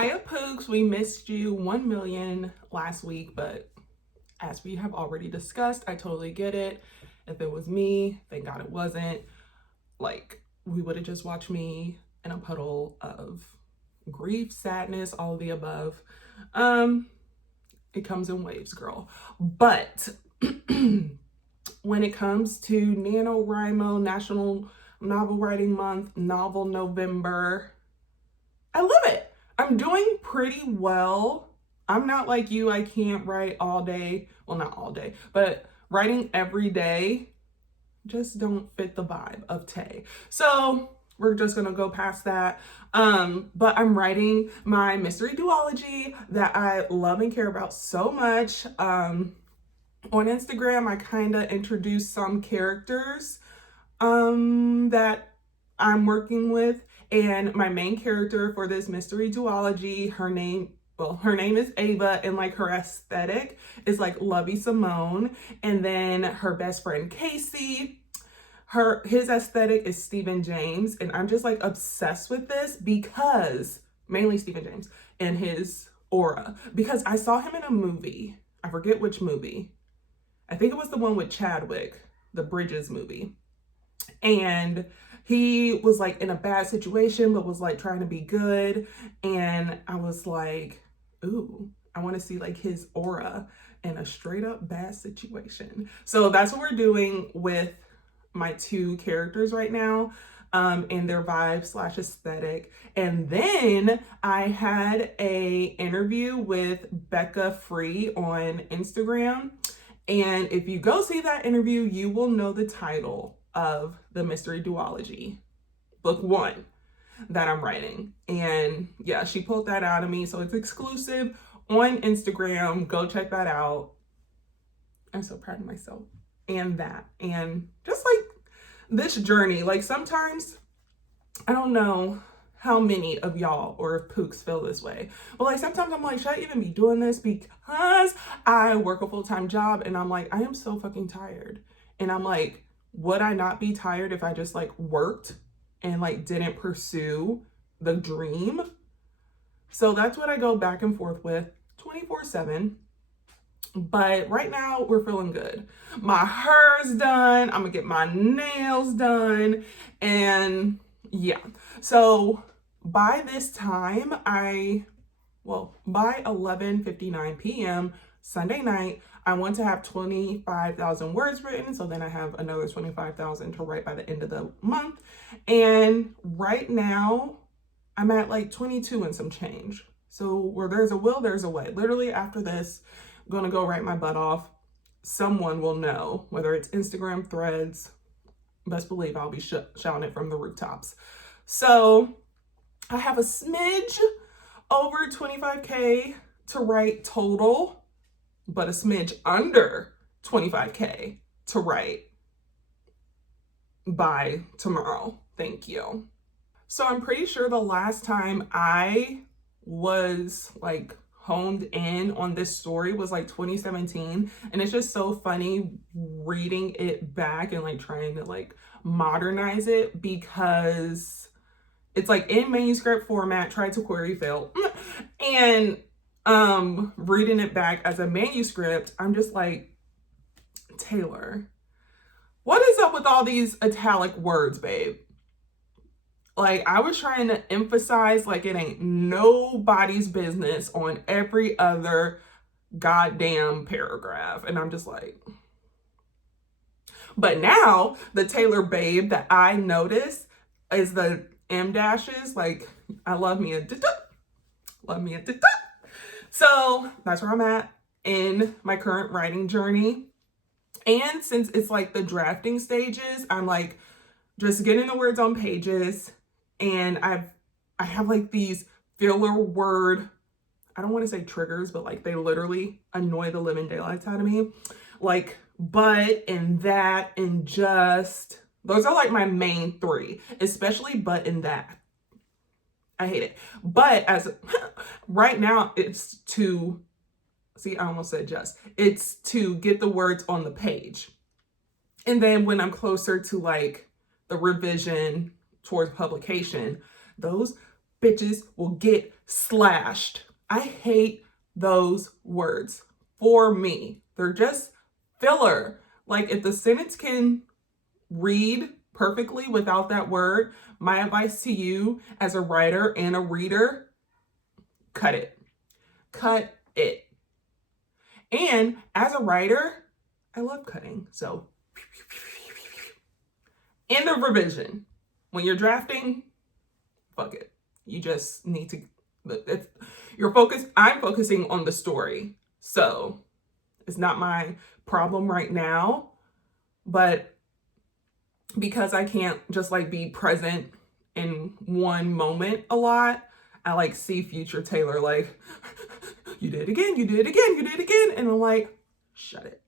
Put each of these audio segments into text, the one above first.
Hiya Pooks, we missed you 1 million last week, but as we have already discussed, I totally get it. If it was me, thank God it wasn't. Like, we would have just watched me in a puddle of grief, sadness, all of the above. It comes in waves, girl. But when it comes to NaNoWriMo, National Novel Writing Month, Novel November, I love it. I'm doing pretty well. I'm not like you. I can't write all day. Well, not all day, but writing every day just don't fit the vibe of Tay. So we're just gonna go past that. But I'm writing my mystery duology that I love and care about so much. On Instagram, I kind of introduced some characters that I'm working with. And my main character for this mystery duology, her name is Ava, and like her aesthetic is like Lovey Simone. And then her best friend Casey, his aesthetic is Stephen James. And I'm just like obsessed with this because, mainly Stephen James and his aura, because I saw him in a movie. I forget which movie. I think it was the one with Chadwick, the Bridges movie. And he was like in a bad situation, but was like trying to be good. And I was like, ooh, I want to see like his aura in a straight up bad situation. So that's what we're doing with my two characters right now, and their vibe / aesthetic. And then I had a interview with Becca Free on Instagram. And if you go see that interview, you will know the title of the mystery duology, book 1 that I'm writing. And yeah, she pulled that out of me. So it's exclusive on Instagram. Go check that out. I'm so proud of myself and that. And just like this journey, like sometimes, I don't know how many of y'all or if Pooks feel this way, but like sometimes I'm like, should I even be doing this? Because I work a full-time job and I'm like, I am so fucking tired. And I'm like, would I not be tired if I just like worked and like didn't pursue the dream? So that's what I go back and forth with 24/7. But right now we're feeling good. My hair's done. I'm gonna get my nails done. And yeah, so by this time, by 11:59 p.m. Sunday night, I want to have 25,000 words written. So then I have another 25,000 to write by the end of the month. And right now I'm at like 22 and some change. So where there's a will, there's a way. Literally after this, I'm going to go write my butt off. Someone will know, whether it's Instagram threads, best believe I'll be shouting it from the rooftops. So I have a smidge over 25K to write total, but a smidge under 25K to write by tomorrow. Thank you. So I'm pretty sure the last time I was like honed in on this story was like 2017. And it's just so funny reading it back and like trying to like modernize it because it's like in manuscript format, tried to query, failed. And reading it back as a manuscript, I'm just like, Taylor, what is up with all these italic words, babe? Like, I was trying to emphasize like it ain't nobody's business on every other goddamn paragraph. And I'm just like, but now the Taylor babe that I notice is the M dashes. Like, I love me a love me a So that's where I'm at in my current writing journey. And since it's like the drafting stages, I'm like just getting the words on pages. And I have like these filler word, I don't want to say triggers, but like they literally annoy the living daylights out of me. Like but and that and just, those are like my main 3, especially but and that. I hate it. But as right now, it's to, see, I almost said just, it's to get the words on the page. And then when I'm closer to like the revision towards publication, those bitches will get slashed. I hate those words for me. They're just filler. Like, if the sentence can read perfectly without that word, my advice to you as a writer and a reader, cut it. Cut it. And as a writer, I love cutting. So, in the revision, when you're drafting, fuck it. You just need to, I'm focusing on the story. So, it's not my problem right now, but because I can't just like be present in one moment a lot, I like see future Taylor like, you did it again, you did it again, you did it again. And I'm like, shut it.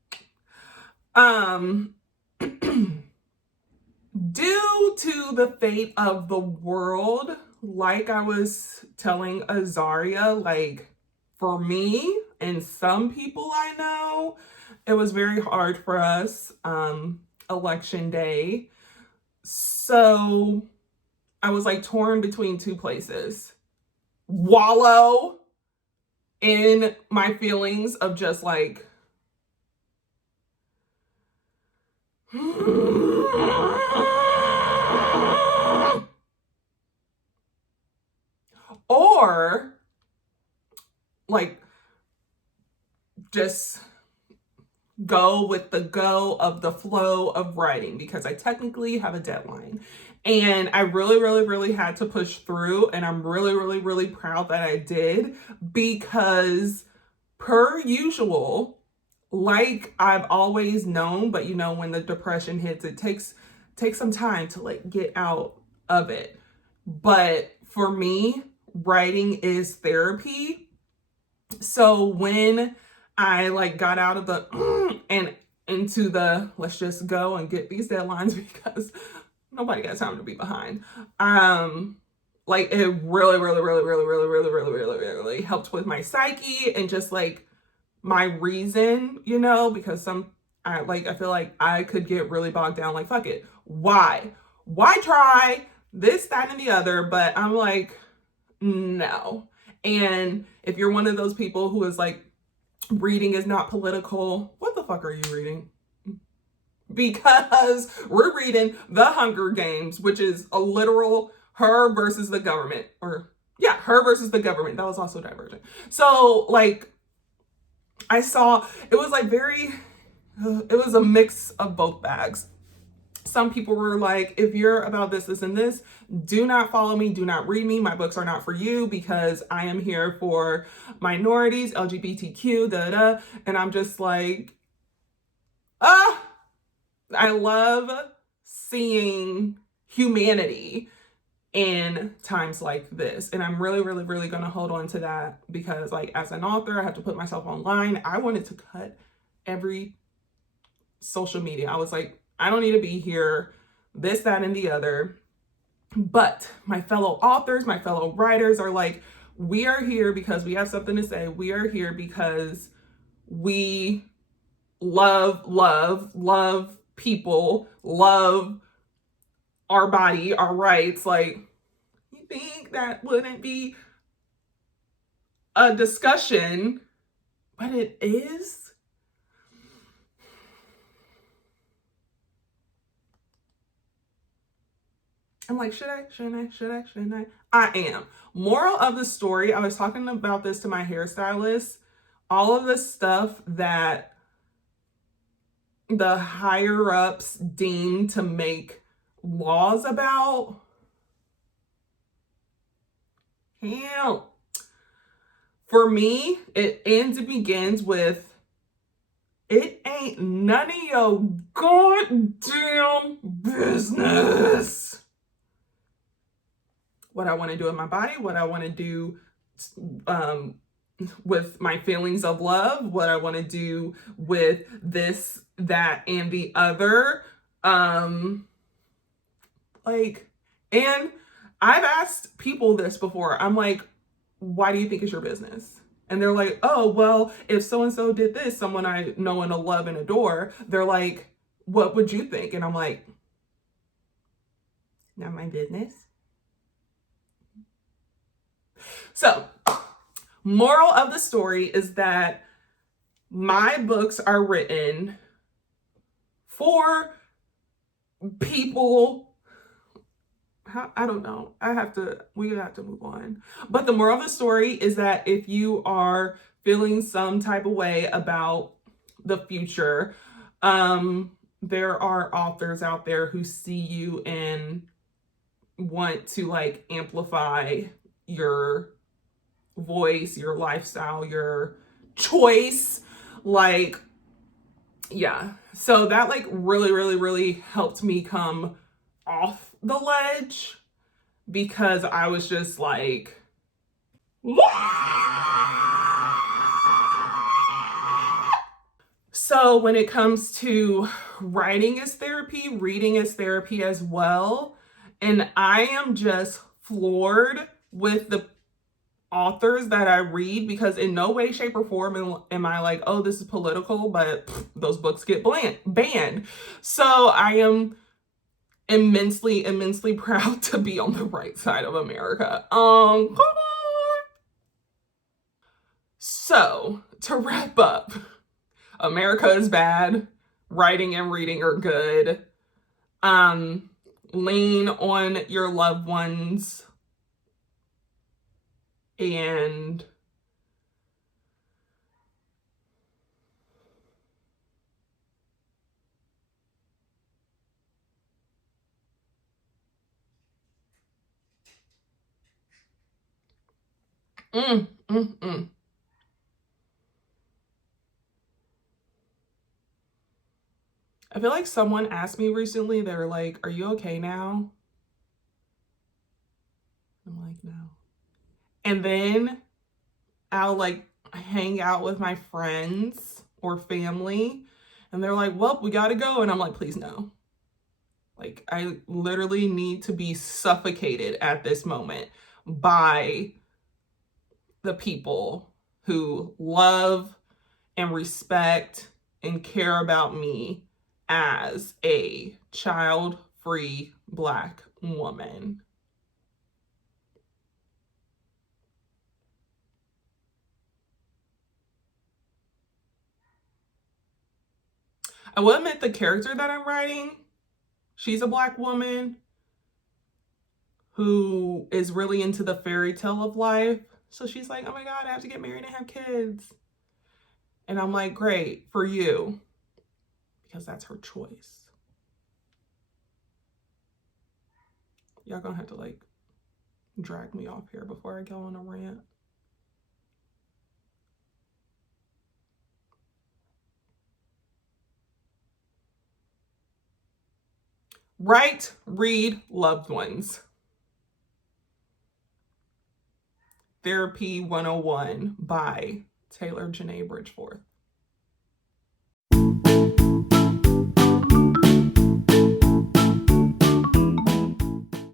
Due to the fate of the world, like I was telling Azaria, like for me and some people I know, it was very hard for us, election day. So I was like torn between two places. Wallow in my feelings of just like, or like just go with the go of the flow of writing, because I technically have a deadline and I really had to push through, and I'm really proud that I did, because per usual, like I've always known, but you know, when the depression hits, it takes some time to like get out of it. But for me, writing is therapy. So when I like got out of the and into the let's just go and get these deadlines, because nobody got time to be behind. Like it really helped with my psyche and just like my reason, you know, because I feel like I could get really bogged down, like, fuck it. Why try this, that, and the other? But I'm like, no. And if you're one of those people who is like, reading is not political, what the fuck are you reading? Because we're reading The Hunger Games, which is a literal her versus the government, her versus the government. That was also Divergent. So like, I saw, it was like it was a mix of both bags. Some people were like, if you're about this, this, and this, do not follow me, do not read me. My books are not for you, because I am here for minorities, LGBTQ, And I'm just like, I love seeing humanity in times like this. And I'm really going to hold on to that, because like as an author, I have to put myself online. I wanted to cut every social media. I was like, I don't need to be here, this, that, and the other. But my fellow authors, my fellow writers are like, we are here because we have something to say. We are here because we love people, love our body, our rights. Like, you think that wouldn't be a discussion, but it is. I'm like, shouldn't I? I am. Moral of the story, I was talking about this to my hairstylist. All of the stuff that the higher ups deem to make laws about, hell, for me, it ends and begins with, it ain't none of your goddamn business what I want to do with my body, what I want to do with my feelings of love, what I want to do with this, that, and the other. Like, and I've asked people this before. I'm like, why do you think it's your business? And they're like, oh, well, if so-and-so did this, someone I know and love and adore, they're like, what would you think? And I'm like, not my business. So, moral of the story is that my books are written for people. I don't know. We have to move on. But the moral of the story is that if you are feeling some type of way about the future, there are authors out there who see you and want to like amplify your voice, your lifestyle, your choice. Like, yeah. So that like really, really, really helped me come off the ledge because I was just like, so when it comes to writing as therapy, reading as therapy as well, and I am just floored with the authors that I read because in no way, shape, or form am I like, oh, this is political, but those books get banned. So I am immensely, immensely proud to be on the right side of America. Come on. So to wrap up, America is bad. Writing and reading are good. Lean on your loved ones and mm, mm, mm. I feel like someone asked me recently, they were like, are you okay now? I'm like, no. And then I'll like hang out with my friends or family and they're like, well, we gotta go. And I'm like, please no. Like, I literally need to be suffocated at this moment by the people who love and respect and care about me as a child-free Black woman. I will admit the character that I'm writing, she's a Black woman who is really into the fairy tale of life. So she's like, oh my God, I have to get married and have kids. And I'm like, great for you, because that's her choice. Y'all gonna have to like drag me off here before I go on a rant. Write, read, loved ones. Therapy 101 by Taylorjbridgeforth.